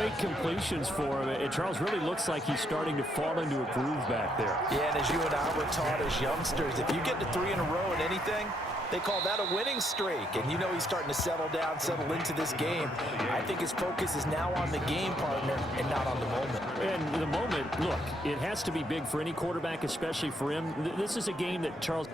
straight completions for him. And Charles really looks like he's starting to fall into a groove back there. Yeah, and as you and I were taught as youngsters, if you get to 3 in a row in anything, they call that a winning streak. And you know he's starting to settle down, settle into this game. I think his focus is now on the game, partner, and not on the moment. And the moment, look, it has to be big for any quarterback, especially for him. This is a game that Charles...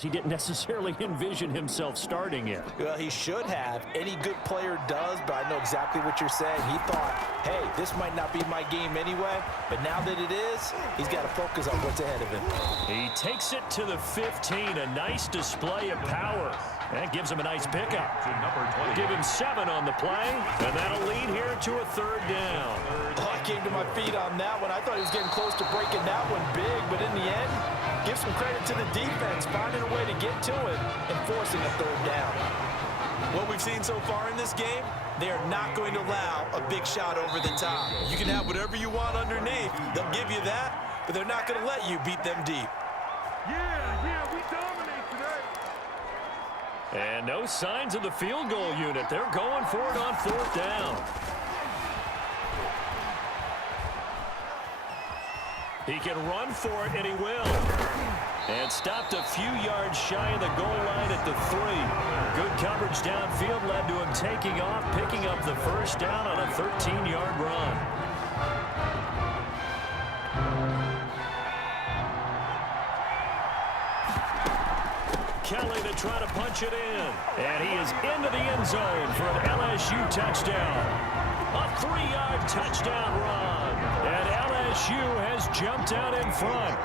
He didn't necessarily envision himself starting it. Well, he should have. Any good player does, but I know exactly what you're saying. He thought, hey, this might not be my game anyway, but now that it is, he's got to focus on what's ahead of him. He takes it to the 15, a nice display of power. That gives him a nice pickup. Give him 7 on the play, and that'll lead here to a 3rd down. Oh, I came to my feet on that one. I thought he was getting close to breaking that one big, but in the end, give some credit to the defense, finding a way to get to it and forcing a 3rd down. What we've seen so far in this game, they are not going to allow a big shot over the top. You can have whatever you want underneath. They'll give you that, but they're not going to let you beat them deep. Yeah, we dominate today. And no signs of the field goal unit. They're going for it on 4th down. He can run for it, and he will. And stopped a few yards shy of the goal line at the 3. Good coverage downfield led to him taking off, picking up the 1st down on a 13-yard run. Kelly to try to punch it in. And he is into the end zone for an LSU touchdown. A 3-yard touchdown run. And LSU has jumped out in front.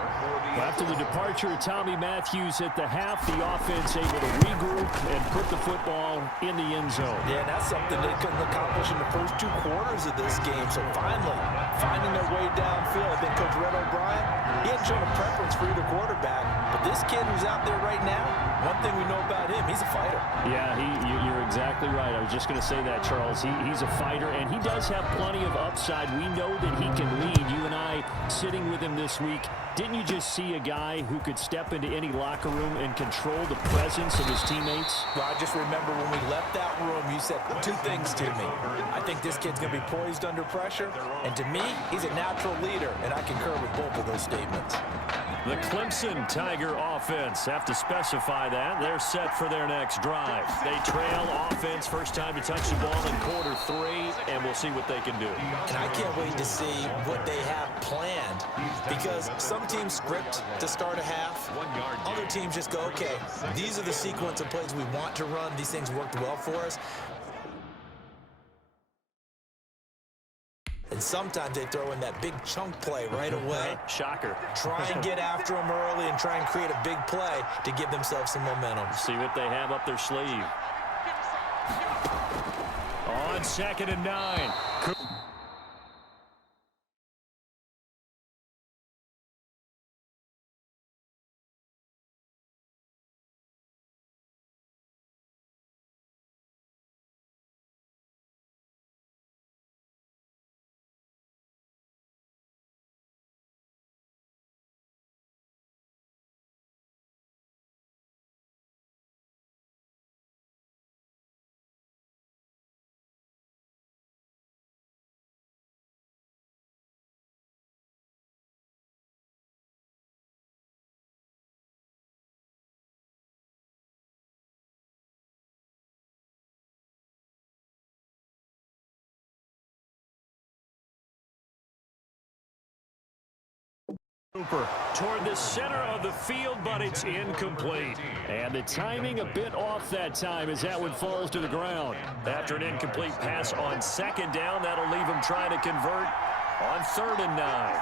After the departure of Tommy Matthews at the half, the offense able to regroup and put the football in the end zone. Yeah, that's something they couldn't accomplish in the first 2 quarters of this game. So finally, finding their way downfield. I think Coach Red O'Brien, he hadn't shown a preference for either quarterback. But this kid who's out there right now, one thing we know about him, he's a fighter. Yeah, you're exactly right. I was just going to say that, Charles. He's a fighter, and he does have plenty of upside. We know that he can lead. You and I sitting with him this week, didn't you just see a guy who could step into any locker room and control the presence of his teammates? Well, I just remember when we left that room, you said 2 things to me. I think this kid's going to be poised under pressure, and to me, he's a natural leader, and I concur with both of those statements. The Clemson Tiger offense have to specify that. They're set for their next drive. They trail offense, first time to touch the ball in quarter 3, and we'll see what they can do. And I can't wait to see what they have planned, because some teams script to start a half. Other teams just go, okay, these are the sequence of plays we want to run. These things worked well for us. And sometimes they throw in that big chunk play right away. Shocker. Try and get after them early and try and create a big play to give themselves some momentum. See what they have up their sleeve. On 2nd and 9. Cooper toward the center of the field, but it's incomplete. And the timing a bit off that time as that one falls to the ground. After an incomplete pass on second down, that'll leave him trying to convert on 3rd and 9.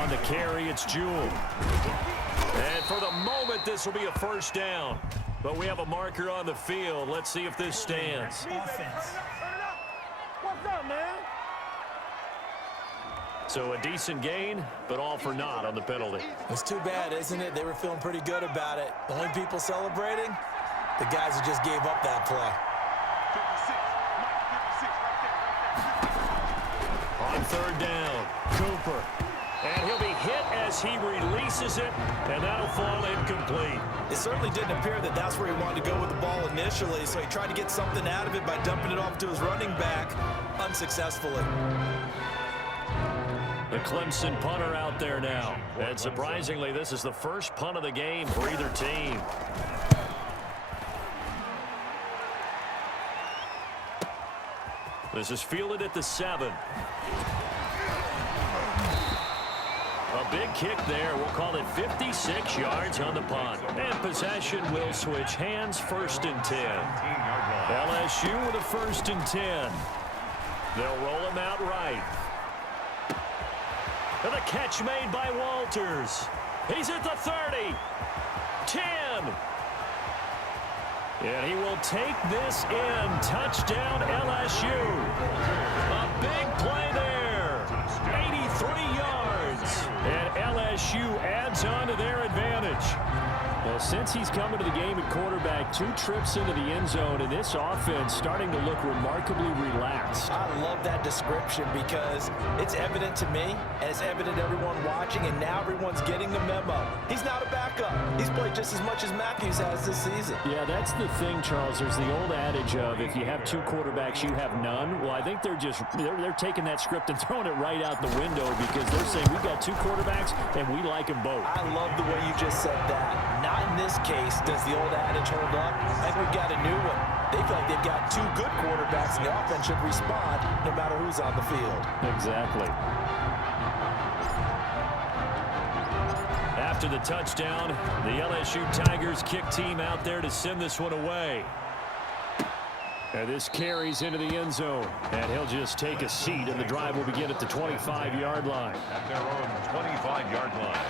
On the carry, it's Jewell. And for the moment, this will be a 1st down. But we have a marker on the field. Let's see if this stands. Offense. What's up, man? So a decent gain, but all for naught on the penalty. It's too bad, isn't it? They were feeling pretty good about it. The only people celebrating, the guys who just gave up that play. 56, 56, right there. On 3rd down, Cooper. And he'll be hit as he releases it, and that'll fall incomplete. It certainly didn't appear that that's where he wanted to go with the ball initially, so he tried to get something out of it by dumping it off to his running back unsuccessfully. The Clemson punter out there now. And surprisingly, this is the first punt of the game for either team. This is fielded at the 7. A big kick there. We'll call it 56 yards on the punt. And possession will switch hands, 1st and 10. LSU with a 1st and 10. They'll roll him out right. And the catch made by Walters. He's at the 30. 10. And he will take this in. Touchdown, LSU. A big play there. 83 yards. And LSU adds on to their advantage. Well, since he's come into the game at quarterback, 2 trips into the end zone, and this offense starting to look remarkably relaxed. I love that description because it's evident to me, and it's evident to everyone watching, and now everyone's getting the memo. He's not a backup. He's played just as much as Matthews has this season. Yeah, that's the thing, Charles. There's the old adage of if you have 2 quarterbacks, you have none. Well, I think they're taking that script and throwing it right out the window because they're saying we've got 2 quarterbacks, and we like them both. I love the way you just said that. Not in this case does the old adage hold up. I think we've got a new one. They feel like they've got 2 good quarterbacks, and the offense should respond no matter who's on the field. Exactly. After the touchdown, the LSU Tigers kick team out there to send this one away. And this carries into the end zone, and he'll just take a seat, and the drive will begin at the 25-yard line. At their own 25-yard line.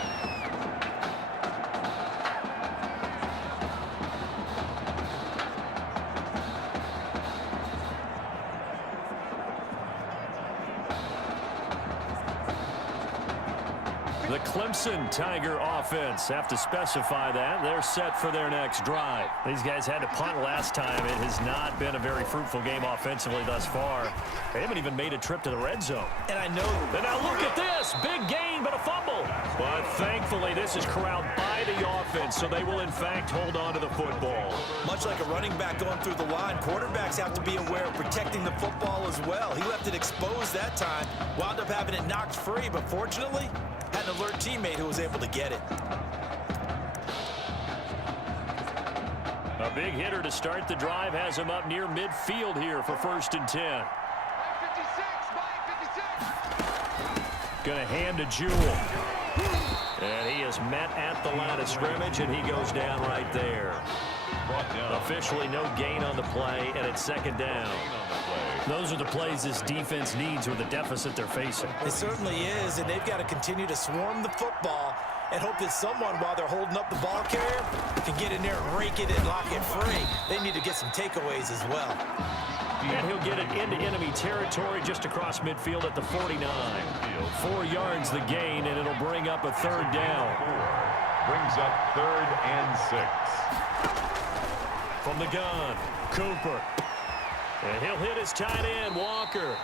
The Clemson Tiger offense have to specify that. They're set for their next drive. These guys had to punt last time. It has not been a very fruitful game offensively thus far. They haven't even made a trip to the red zone. And I know. And now look at this. Big gain, but a fumble. But thankfully, this is corralled by the offense, so they will, in fact, hold on to the football. Much like a running back going through the line, quarterbacks have to be aware of protecting the football as well. He left it exposed that time, wound up having it knocked free, but fortunately, had an alert teammate who was able to get it. A big hitter to start the drive has him up near midfield here for 1st and 10. Going to hand to Jewell. And he is met at the line of scrimmage, and he goes down right there. Officially no gain on the play, and it's 2nd down. Those are the plays this defense needs with the deficit they're facing. It certainly is, and they've got to continue to swarm the football and hope that someone, while they're holding up the ball carrier, can get in there and rake it and lock it free. They need to get some takeaways as well. And he'll get it into enemy territory just across midfield at the 49. 4 yards the gain, and it'll bring up a 3rd down. Brings up 3rd and 6. From the gun, Cooper. And he'll hit his tight end, Walker.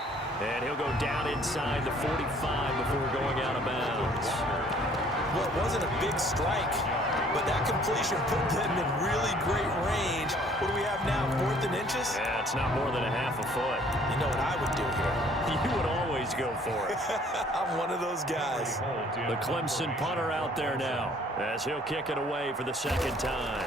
And he'll go down inside the 45 before going out of bounds. Well, it wasn't a big strike, but that completion put them in really great range. What do we have now, 4th and inches? Yeah, it's not more than a half a foot. You know what I would do here? You would always go for it. I'm one of those guys. The Clemson punter out there now as he'll kick it away for the 2nd time.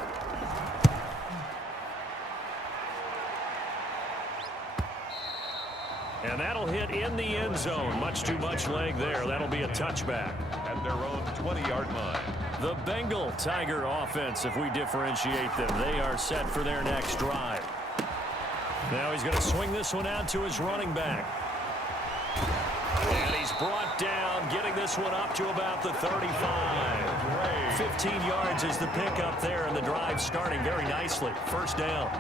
And that'll hit in the end zone. Much too much leg there. That'll be a touchback. At their own 20-yard line. The Bengal Tiger offense, if we differentiate them, they are set for their next drive. Now he's going to swing this one out to his running back. And he's brought down, getting this one up to about the 35. 15 yards is the pickup there, and the drive starting very nicely. First down.